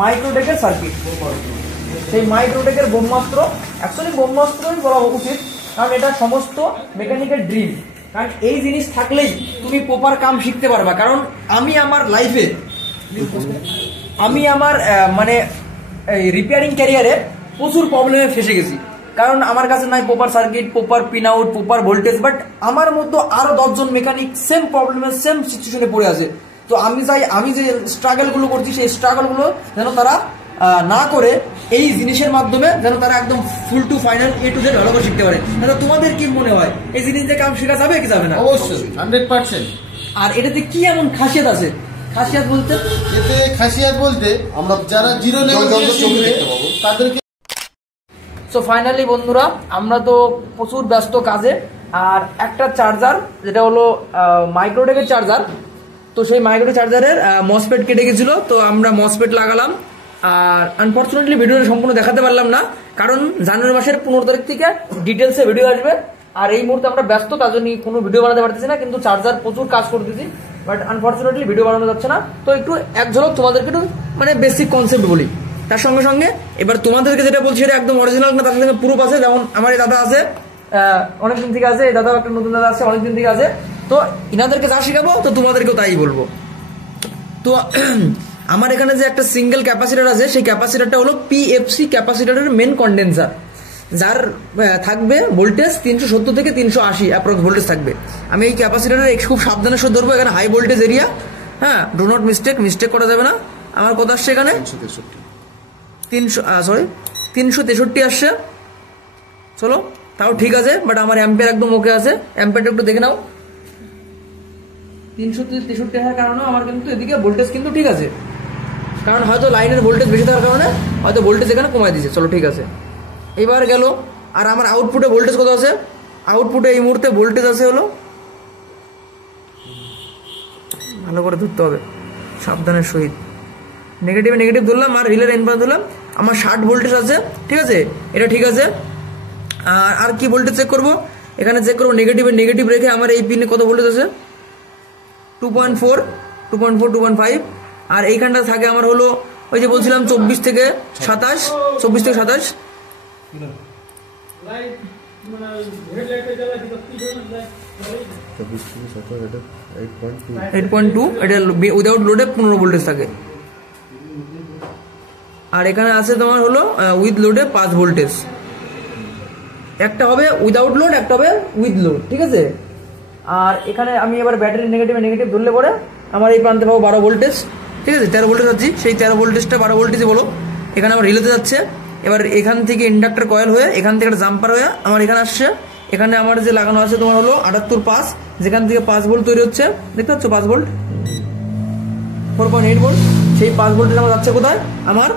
মাইক্রোটেকের circuit. সেই মাইক্রোটেকের ব্রহ্মাস্ত্র, actually ব্রহ্মাস্ত্রই বলা উচিত, কারণ এটা সমস্ত মেকানিকের ড্রিম। কারণ এই জিনিস থাকলেই তুমি প্রপার কাম শিখতে পারবা। কারণ আমি আমার লাইফে, আমি আমার মানে রিপেয়ারিং ক্যারিয়ারে প্রচুর প্রবলেমে ফেসে গেছি। কারণ আমার কাছে নাই proper circuit, proper pin out, proper voltage. But আমার মধ্যে আরো 10 জন মেকানিক সেম প্রবলেমে, সেম সিচুয়েশনে পড়ে আছে। তো আমি চাই আমি যে স্ট্রাগলগুলো করছি সেই স্ট্রাগলগুলো যেন তারা না করে এই জিনিসের মাধ্যমে যেন তারা একদম full to final A to Z ভালো করে শিখতে পারে। তাহলে তোমাদের কি মনে হয় এই জিনিস দিয়ে কাম শেখা যাবে কি যাবে না? অবশ্যই 100%। আর এটাতে কি এমন খাসিয়াত আছে? খাসিয়াত বলতে আমরা যারা জিরো লেভেল দেখতে পাবো তাদেরকে। সো ফাইনালি বন্ধুরা, আমরা তো প্রচুর ব্যস্ত কাজে। আর একটা চার্জার, যেটা হলো মাইক্রোটেকের চার্জার, তো সেই মাইক্রোটেক চার্জারের মসপেট কেটে গেছিল। তো আমরা মসপেট লাগালাম। আর আনফর্চুনেটলি ভিডিওটা সম্পূর্ণ দেখাতে পারলাম না, কারণ জানুয়ারি মাসের 15 তারিখ থেকে ডিটেলসে ভিডিও আসবে। আর এই মুহূর্তে আমরা ব্যস্ত, তার জন্য কোনো ভিডিও বানাতে পারতেছি না। কিন্তু চার্জার প্রচুর কাজ করতেছি, বাট আনফর্চুনেটলি ভিডিও বানানো যাচ্ছে না। তো একটু এক ঝলক তোমাদেরকে একটু মানে বেসিক কনসেপ্ট বলি। তার সঙ্গে সঙ্গে এবার তোমাদেরকে যেটা বলছি সেটা একদম অরিজিনাল না, তার সঙ্গে প্রুফ আছে। যেমন আমার এই দাদা আছে, অনেকদিন থেকে আছে, এই দাদাও একটা নতুন দাদা আছে, অনেকদিন থেকে আছে। তো ইনাদেরকে যা শেখাবো তো তোমাদেরকেও তাই বলবো। তো আমার এখানে যে একটা সিঙ্গেল ক্যাপাসিটার আছে, সেই ক্যাপাসিটারটা হলো PFC ক্যাপাসিটারের মেন কন্ডেন্সার, যার থাকবে ভোল্টেজ 370 থেকে 380 অ্যাপ্রক্স ভোল্টেজ থাকবে। আমি এই ক্যাপাসিটারের খুব সাবধানে সহ ধরবো। এখানে হাই ভোল্টেজ এরিয়া, হ্যাঁ, ডো নট মিস্টেক করা যাবে না। আমার কত আসছে এখানে? 363 আসছে। চলো, তাও ঠিক আছে, বাট আমার অ্যাম্পিয়ার একদম ওকে আছে। অ্যাম্পিয়ারটা একটু দেখে নাও। 363 আসার কারণে আমার কিন্তু এদিকে ভোল্টেজ কিন্তু ঠিক আছে, কারণ হয়তো লাইনের ভোল্টেজ বেশি থাকার কারণে হয়তো ভোল্টেজ এখানে কমাই দিয়েছে। চলো ঠিক আছে, এবার গেল। আর আমার আউটপুটে ভোল্টেজ কত আছে? আউটপুটে এই মুহূর্তে ভোল্টেজ আছে হলো, ভালো করে ধরতে হবে সাবধানের সহিত, নেগেটিভ ধরলাম আর রিলের ইনপুট ধরলাম। আমার 60 ভোল্টেজ আছে, ঠিক আছে, এটা ঠিক আছে। আর কি ভোল্টেজ চেক করবো? এখানে চেক করবো নেগেটিভ রেখে আমার এই পিনে কত ভোল্টেজ আছে? 2.4, 2.5। আর এইখানটা থাকে আমার হলো ওই যে বলছিলাম 24 থেকে 27। 8.2, এটা উইদাউট লোডে 15 ভোল্টেজ থাকে। আর এখানে আছে তোমার হলো উইথ লোডে 5 ভোল্টেজ। একটা হবে উইদাউট লোড, একটা হবে উইথ লোড, ঠিক আছে। আর এখানে আমি এবার ব্যাটারি নেগেটিভ ধরলে পরে আমার এই প্রান্তে পাবো 12 ভোল্টেজ, ঠিক আছে। 13 ভোল্টেজ যাচ্ছি, সেই 13 ভোল্টেজটা 12 ভোল্টেজে বলো। এখানে আমার রিলেতে যাচ্ছে। এবার এখান থেকে ইন্ডাক্টর কয়েল হয়ে, এখান থেকে একটা জাম্পার হয়ে আমার এখানে আসছে। এখানে আমার যে লাগানো আছে তোমার হলো 78.5, যেখান থেকে 5 ভোল্ট তৈরি হচ্ছে, দেখতে পাচ্ছ 5 ভোল্ট, 4.8 ভোল্ট। সেই 5 ভোল্টেজ আমার যাচ্ছে কোথায়? আমার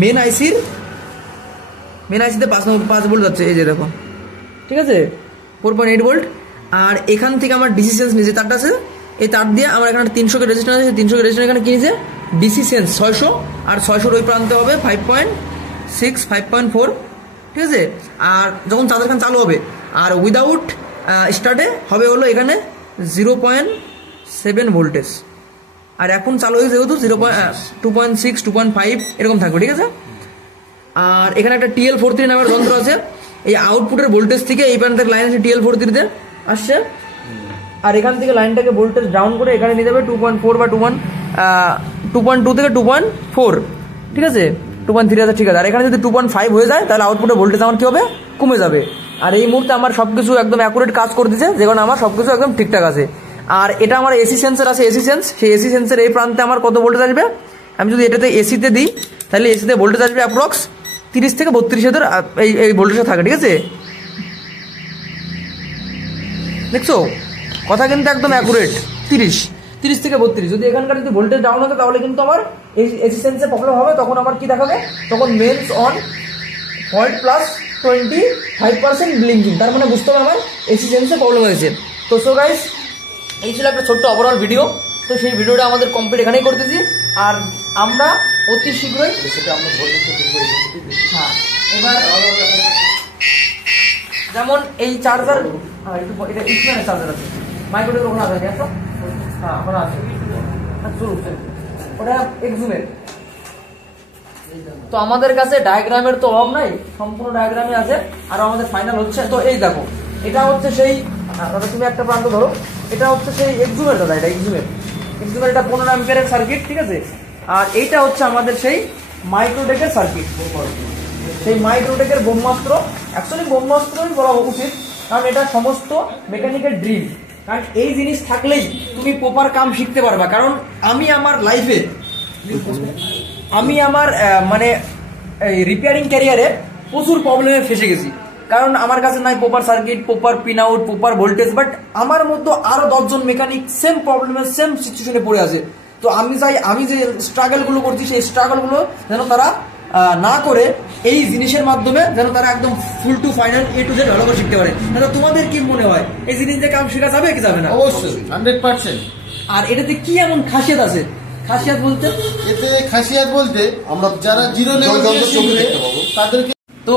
মেন আইসিতে 5 ভোল্ট যাচ্ছে, এই যে দেখো, ঠিক আছে, 4.8 ভোল্ট। আর এখান থেকে আমার ডিসি সেন্স নিজে তারটা আছে, এই তার দিয়ে আমার এখানে 300 কে রেজিস্ট্যান্স আছে, 300 কে রেজিস্ট্যান্স এখানে কিনেছে ডিসি সেন্স 600। আর 600 ওই প্রান্তে হবে 5.6, 5.4, ঠিক আছে। আর যখন চার্জার খান চালু হবে আর উইদাউট স্টার্টে হবে হলো এখানে 0.7 ভোল্টেজ। আর এখন চালু হয়েছে যেহেতু 2.6, 2.5 এরকম থাকবে, ঠিক আছে। আর এখানে একটা TL43 নামের যন্ত্র আছে। এই আউটপুটের ভোল্টেজ থেকে এই প্যান্টের লাইন আছে TL43-তে আসছে। আর এখান থেকে লাইনটাকে ভোল্টেজ ডাউন করে এখানে নিয়ে যাবে 2.4 বা 2.2 থেকে 2.4, ঠিক আছে, 2.3 আছে, ঠিক আছে। আর এখানে যদি 2.5 হয়ে যায় তাহলে আউটপুটের ভোল্টেজ আমার কি হবে? কমে যাবে। আর এই মুহূর্তে আমার সবকিছু একদম অ্যাকুরেট কাজ করে দিচ্ছে, যে কারণে আমার সবকিছু একদম ঠিকঠাক আছে। আর এটা আমার এসি সেন্সর আছে, এসি সেন্স। সেই এসি সেন্সের এই প্রান্তে আমার কত ভোল্টেজ আসবে? আমি যদি এটাতে এসিতে দিই তাহলে এসিতে ভোল্টেজ আসবে অ্যাপ্রক্স 30 থেকে 32 এই ভোল্টেজটা থাকে, ঠিক আছে। দেখছো, কথা কিন্তু একদম অ্যাকুরেট। 30 থেকে 32। যদি এখানকার যদি ভোল্টেজ ডাউন হবে তাহলে কিন্তু আমার এসি সেন্সে প্রবলেম হবে। তখন আমার কি দেখাবে? তখন mains on fault plus 25% blinking. তার মানে বুঝতে হবে আমার এসি সেন্সে প্রবলেম হয়েছে। তো সো গাইস, এই ছিল একটা ছোট্ট ওভারঅল ভিডিও। তো সেই ভিডিওটা আমাদের কমপ্লিট এখানেই করতেছি। আর আমরা অতি শীঘ্রই এবার যেমন এই চার্জার, এটা ইসম্যানের চার্জার আছে, মাইক্রোটেক ওখানে আছে, হ্যাঁ ওখানে আছে, ওটা এক্সুমের। তো আমাদের কাছে ডায়াগ্রামের তো অভাব নাই, সম্পূর্ণ ডায়াগ্রামে আছে। আর আমাদের ফাইনাল হচ্ছে, তো এই দেখো এটা হচ্ছে সেই, তুমি একটা প্রান্ত ধরো, এটা হচ্ছে সেই এক্সুমের দাদা, এটা এক্সুমের এটা 15 অ্যাম্পিয়ারের সার্কিট, ঠিক আছে। আর এইটা হচ্ছে আমাদের সেই মাইক্রোটেকের সার্কিট, সেই মাইক্রোটেকের ব্রহ্মাস্ত্র। অ্যাকচুয়ালি ব্রহ্মাস্ত্রই বলা উচিত, কারণ এটা সমস্ত মেকানিক্যাল ড্রিম। কারণ এই জিনিস থাকলেই তুমি প্রপার কাম শিখতে পারবা। কারণ আমি আমার লাইফে, আমি আমার মানে রিপেয়ারিং ক্যারিয়ারে প্রচুর প্রবলেমে ফেসে গেছি। কারণ আমার কাছে নাই proper circuit, proper pin out, proper voltage. But আমার মতো আরো 10 জন মেকানিক সেম প্রবলেমে সেম সিচুয়েশনে পড়ে আছে। তো আমি চাই আমি যে স্ট্রাগল গুলো করছি, সেই স্ট্রাগল গুলো যেন তারা না করে এই জিনিসের মাধ্যমে যেন তারা একদম full to final A to Z ভালো করে শিখতে পারে। তাহলে তোমাদের কি মনে হয় এই জিনিস দিয়ে কাম শেখা যাবে কি যাবে না? অবশ্যই 100%। আর এটাতে কি এমন খাসিয়ত আছে? খাসিয়ত বলতে আমরা যারা জিরো লেভেল তাদেরকে। তো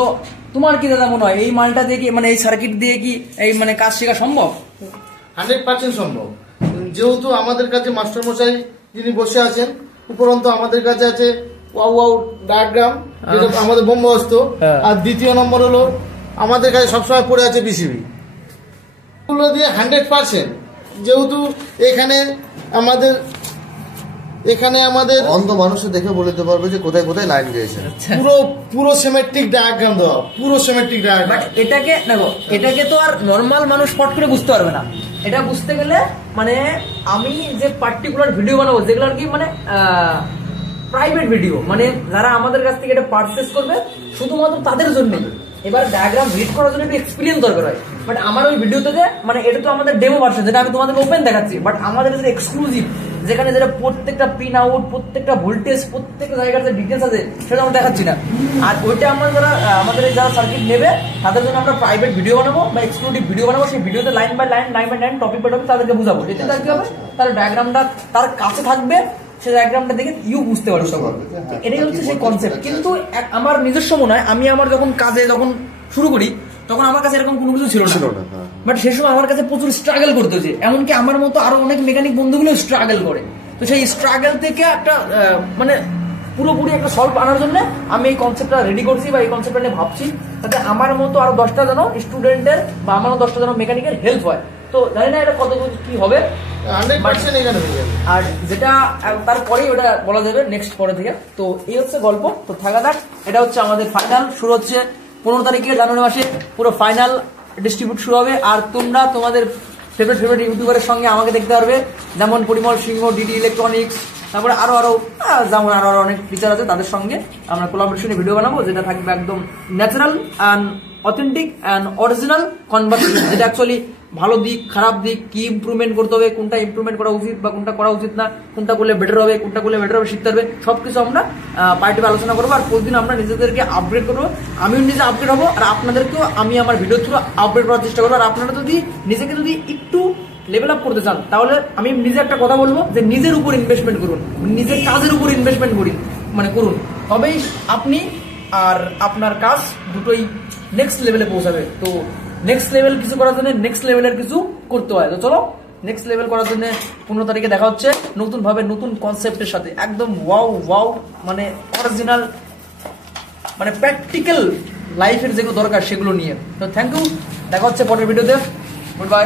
তোমার কি দাদা মনে হয় এই মালটা দিয়ে কি, মানে এই সার্কিট দিয়ে কি এই মানে কাজ শেখা সম্ভব? 100% সম্ভব। যেহেতু আমাদের কাছে মাস্টারমশাই যিনি বসে আছেন, উপরন্তু আমাদের কাছে আছে ওয়াও ডায়াগ্রাম, যেটা আমাদের ব্রহ্মাস্ত্র। আর দ্বিতীয় নম্বর হলো আমাদের কাছে সবসময় পড়ে আছে বিসিবি, এগুলো দিয়ে 100%। যেহেতু এখানে আমাদের অন্ধ মানুষে দেখে বলতে পারবে যে কোথায় কোথায় লাইন গিয়েছে। পুরো সিমেট্রিক ডায়াগ্রাম দেওয়া, পুরো সিমেট্রিক ডায়াগ্রাম। এটাকে দেখো, এটাকে তো আর নর্মাল মানুষ ফট করে বুঝতে পারবে না। এটা বুঝতে গেলে মানে আমি যে পার্টিকুলার ভিডিও বানাবো, যেগুলো আর কি মানে প্রাইভেট ভিডিও, মানে যারা আমাদের কাছ থেকে এটা পারচেস করবে শুধুমাত্র তাদের জন্যই। এবার ডায়াগ্রাম রিড করার জন্য একটু এক্সপিরিয়েন্স দরকার হয়। বাট আমার ওই ভিডিওতে মানে এটা তো আমাদের ডেমো ভার্সন, যেটা আমি তোমাদেরকে ওপেন দেখাচ্ছি। বাট আমাদের যেটা এক্সক্লুসিভ, যেখানে যেটা প্রত্যেকটা পিন আউট, প্রত্যেকটা ভোল্টেজ, প্রত্যেকটা জায়গার যে ডিটেলস আছে সেটা আমরা দেখাচ্ছি না। আর ওইটা আমরা আমাদের যারা সার্কিট নেবে তাদের জন্য আমরা প্রাইভেট ভিডিও বানাবো বা এক্সক্লুসিভ ভিডিও বানাবো। সেই ভিডিওতে line by line topic by topic তাদেরকে বুঝাবো। এতে তার কি হবে, তার ডায়াগ্রামটা তার কাছে থাকবে, সেই ডায়াগ্রামটা দেখে বুঝতে পারবে সব। এটাই হচ্ছে সেই কনসেপ্ট। কিন্তু আমার নিজস্ব মনে হয়, আমি আমার যখন কাজে যখন শুরু করি তখন আমার কাছে এরকম কোনো কিছু ছিল না। বাট সেই সময় আমার কাছে প্রচুর স্ট্রাগল করতে হচ্ছে। এমনকি আমার মতো আরো অনেক মেকানিক বন্ধুগুলো স্ট্রাগল করে। তো সেই স্ট্রাগল থেকে একটা মানে পুরোপুরি একটা সলভ আনার জন্য আমি এই কনসেপ্টটা রেডি করছি বা এই কনসেপ্টটা নিয়ে ভাবছি, যাতে আমার মতো আরো 10টা যেন স্টুডেন্টের বা আমার 10টা যেন মেকানিকের হেল্প হয়। তো জানি না এটা কত কি হবে, 100% এখানে হয়ে যাবে। আর যেটা তারপরেই ওটা বলা যাবে নেক্সট পরে থেকে। তো এই হচ্ছে গল্প। তো থাকা থাক, এটা হচ্ছে আমাদের ফাইনাল শুরু হচ্ছে 15 তারিখে জানুয়ারি মাসে, পুরো ফাইনাল ডিস্ট্রিবিউট শুরু হবে। আর তোমরা তোমাদের ফেভারিট ইউটিউবারের সঙ্গে আমাকে দেখতে পারবে, যেমন পরিমল সিংহ, ডিডি ইলেকট্রনিক্স, তারপরে আরো যেমন আরো অনেক টিচার আছে, তাদের সঙ্গে আমরা কোলাবোরেশনে ভিডিও বানাবো, যেটা থাকবে একদম natural and authentic and original conversation. যেটা অ্যাকচুয়ালি ভালো দিক, খারাপ দিক, কি ইমপ্রুভমেন্ট করতে হবে, কোনটা ইমপ্রুভমেন্ট করা উচিত বা কোনটা করা উচিত না, কোনটা করলে বেটার হবে, কোনটা করলে বেটার হবে শিখতে পারবে, সবকিছু আমরা পার্টিতে আলোচনা করবো। আর প্রতিদিন আমরা নিজেদেরকে আপগ্রেড করবো, আমিও নিজে আপগ্রেড হবো, আর আপনাদেরকেও আমি আমার ভিডিও থ্রু আপগ্রেড করার চেষ্টা করবো। আর আপনারা যদি নিজেকে একটু লেভেল আপ করতে চান, তাহলে আমি নিজে একটা কথা বলবো যে নিজের উপর ইনভেস্টমেন্ট করুন, নিজের কাজের উপর ইনভেস্টমেন্ট করুন, তবেই আপনি আর আপনার কাজ দুটোই নেক্সট লেভেলে পৌঁছাবে। তো নেক্সট লেভেল কিছু করার জন্য নেক্সট লেভেলের কিছু করতে হয়। তো চলো নেক্সট লেভেল করার জন্য 15 তারিখে দেখা হচ্ছে নতুন ভাবে, নতুন কনসেপ্টের সাথে, একদম ওয়াও মানে অরিজিনাল, মানে প্র্যাকটিক্যাল লাইফের যেগুলো দরকার সেগুলো নিয়ে। তো থ্যাংক ইউ, দেখা হচ্ছে পরের ভিডিওতে। Good bye.